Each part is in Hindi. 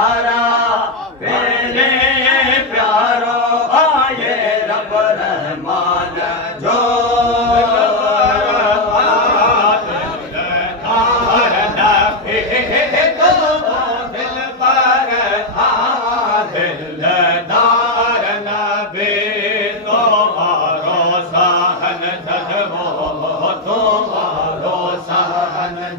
प्यारा तेरे प्यारो आए रब रहमान जो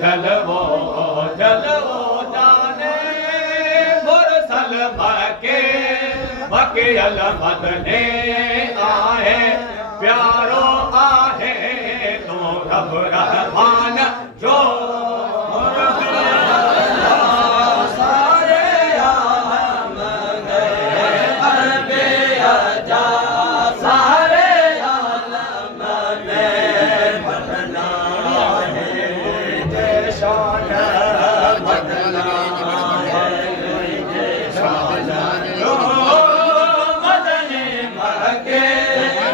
जलवो जलवो जाने मुरसल मके अलमदने आहे प्यारो आहे तो रब रहमान जो सारे आलम में अरबे अजा सारे आलम में बदना शान बदना शान मदने मके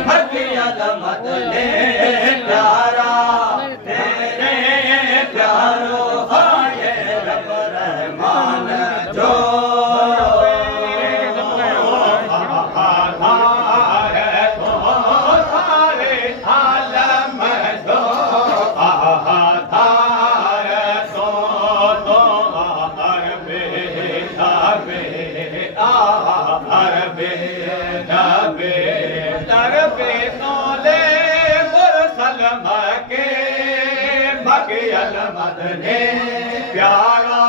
मकियल मदने प्यारा तेरे प्यारो आए रब रहमान जो मदने प्यारा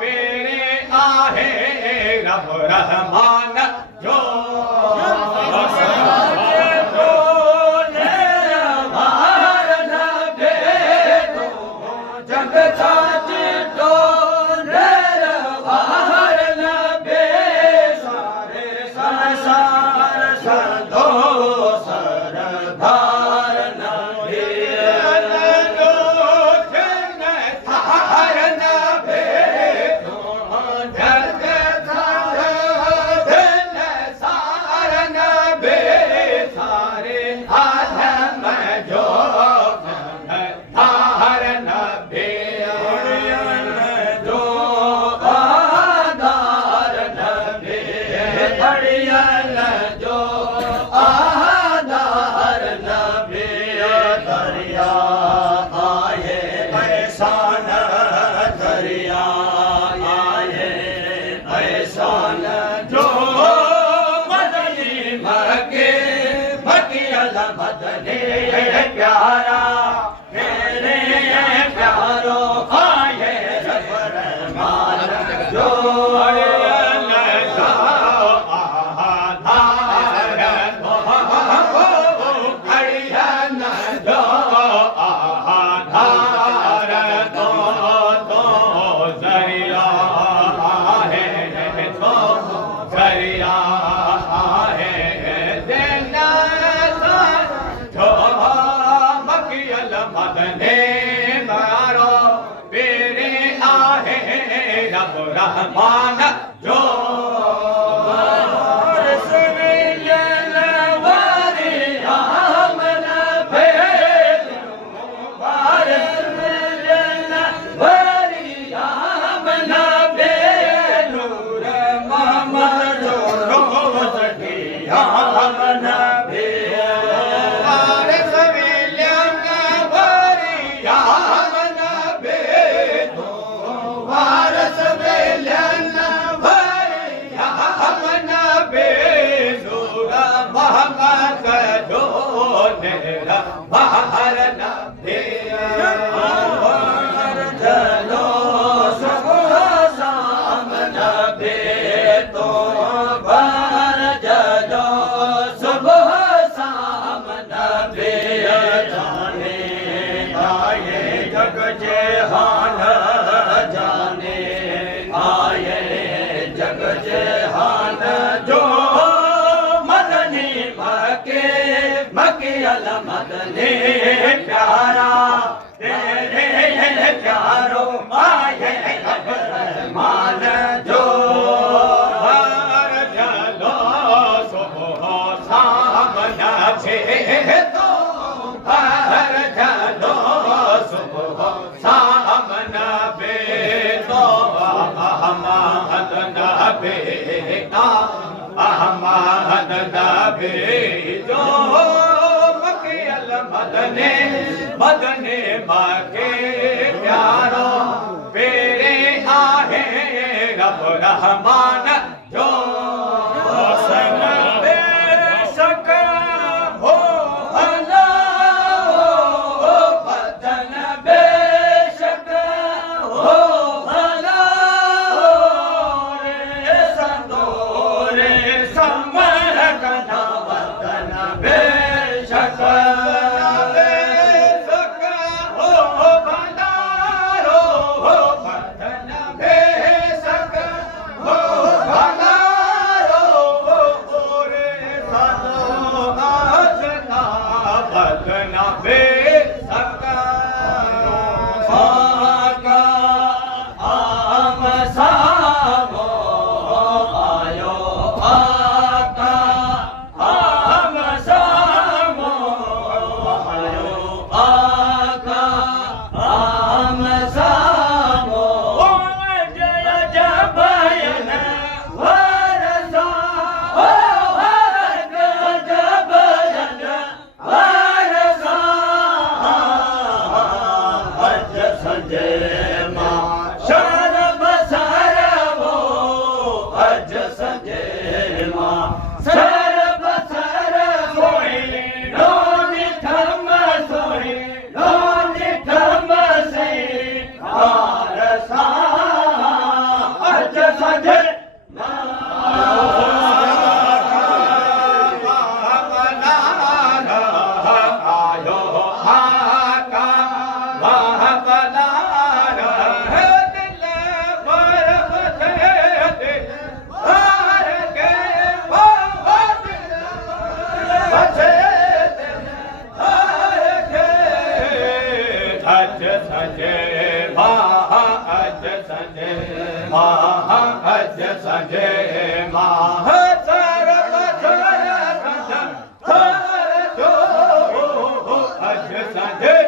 पेरे आहे रब रहमान जो मदने प्यारा तेरे प्यारो आए रब रहमान जो रहमान जो बाहर न चलो सुबह शाम नबे तो बाहर चलो सुबह शाम नबे जाने आए जग जहान जाने आए जग जहान जो मदनी मके मदने प्यारा तेरे प्यारो आए रब रहमान जो चलो सुबह शाम नबे तो बाहर चलो सुबह शाम नबे तो अहमद बेटा अहमद नबी जो मकियल मदने मदने मके प्यारो पेरे आहे रब रहमान जो सन बेशक हो भला हो बदन बेशक हो भला हो रे संदोरे समर कना बदन बेशक बेशक हो भला हो बदन बेशक हो भला हो रे संदो आजना बदन बेशक फाका आम सामो आयो फाका आम सामो आयो फाका आम सामो जय जबयन वरसा जबयन वरसा अज संजय मां शरब सरवो अज संजय मां शरब सरवोई लोनी थम सोई लोनी थम से आरसा अज संजय आयो आका महाबलारा दिल पर बथे हार के बथे हार के अज संजय महा अज संजय महा अज संजय महा सरब सरब जो अज संजय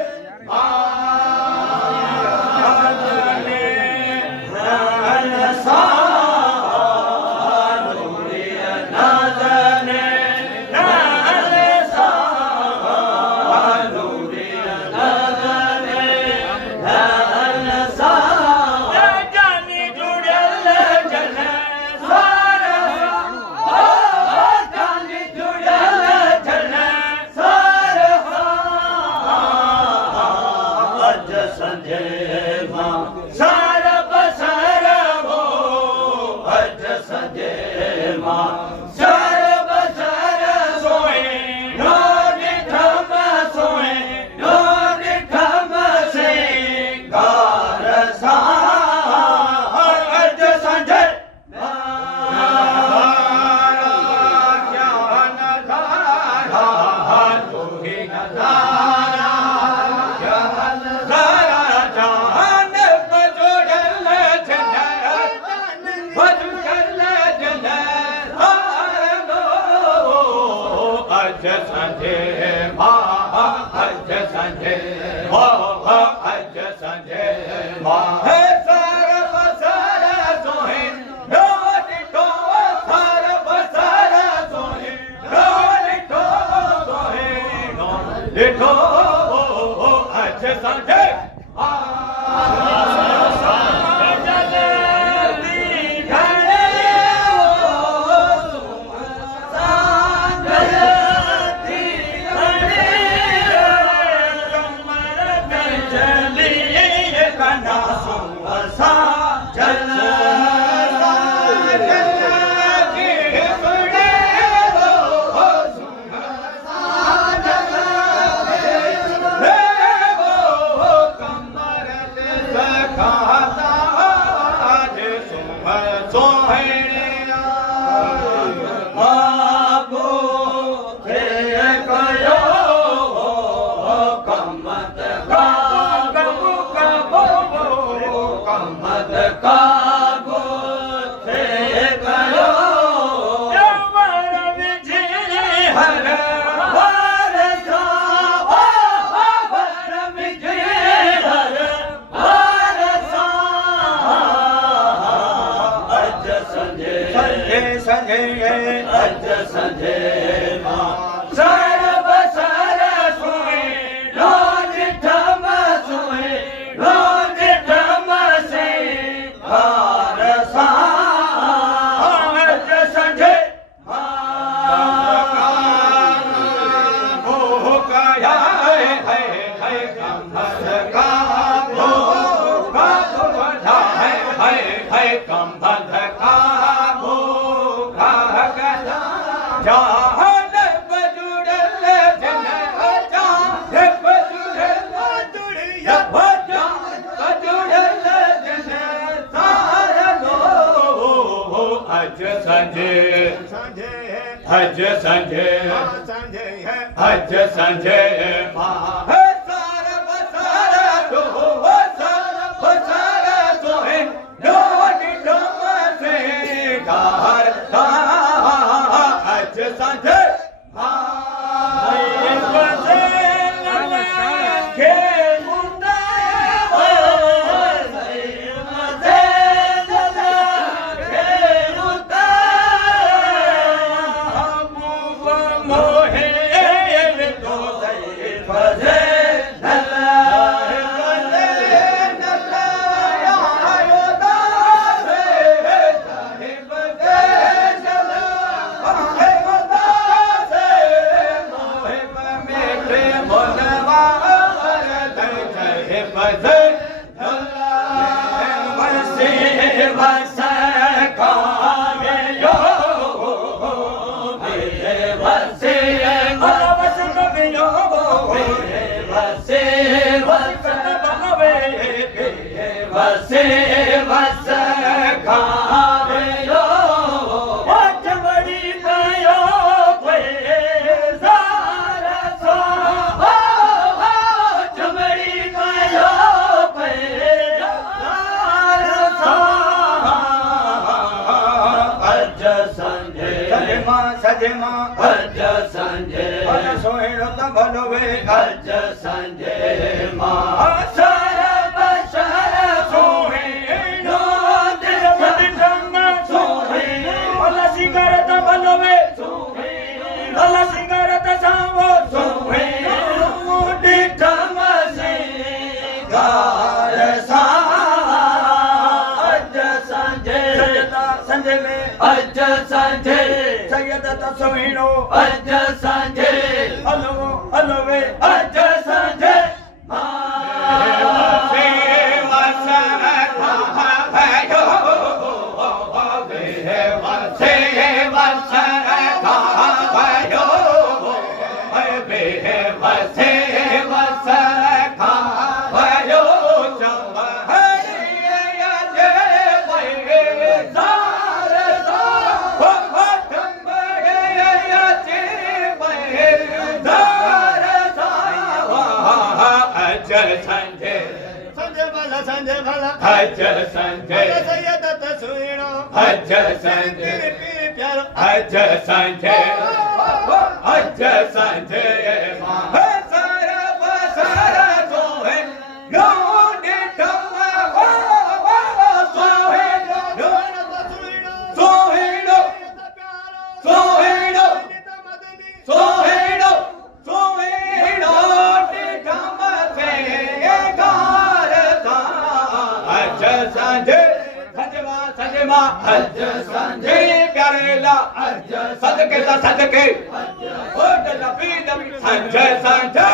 संजय मां सरब सरवो अज संजय मां सरब सर सोए लोनी थम सोए लोनी थम से गारसा अज संजय ज्ञान धारा तू ही नजारा जान बजोड़ल जन बजोड़ल जन अज संजय मां अज संजय हो अज संजय मां सरब सर सोहे लोनी तो सरब सर सोहे लोनी तो सोहे लिखो अज संजय अज संजे मां सरब सर सोए रोज ठम सोए रोज ठम से हार सा अज संजे कंबध का भूखा गधा जान बजुड़ल जन जान बजुड़ल जुड़िया भजान बजुड़ल जन सार लो अज संजे अज संजे अज संजे मां अज संजे सोहेड़ो त भलो वे अज संजे मां सरब सर सोहेड़ो दिल मद ठम सोहेड़ो भला सिंगार त भलो वे सोहेड़ो भला सिंगार त सावो सोहेड़ो ठम से गार सा अज संजे संजे में अज संजे सोहिणो अज संजे हलो हलो वे अज संजे अज संजे अज संजे अज संजे अज संजे सरब सर सोहे रोड ठम सोहेड़ो सोहेड़ो सोहेड़ो सोहेड़ो सोहेड़ो ठम से गार सा अज संजे संजे मां अज संजे प्यारे ला अज सदके ता सदके ओ दबी दबी संजे संजे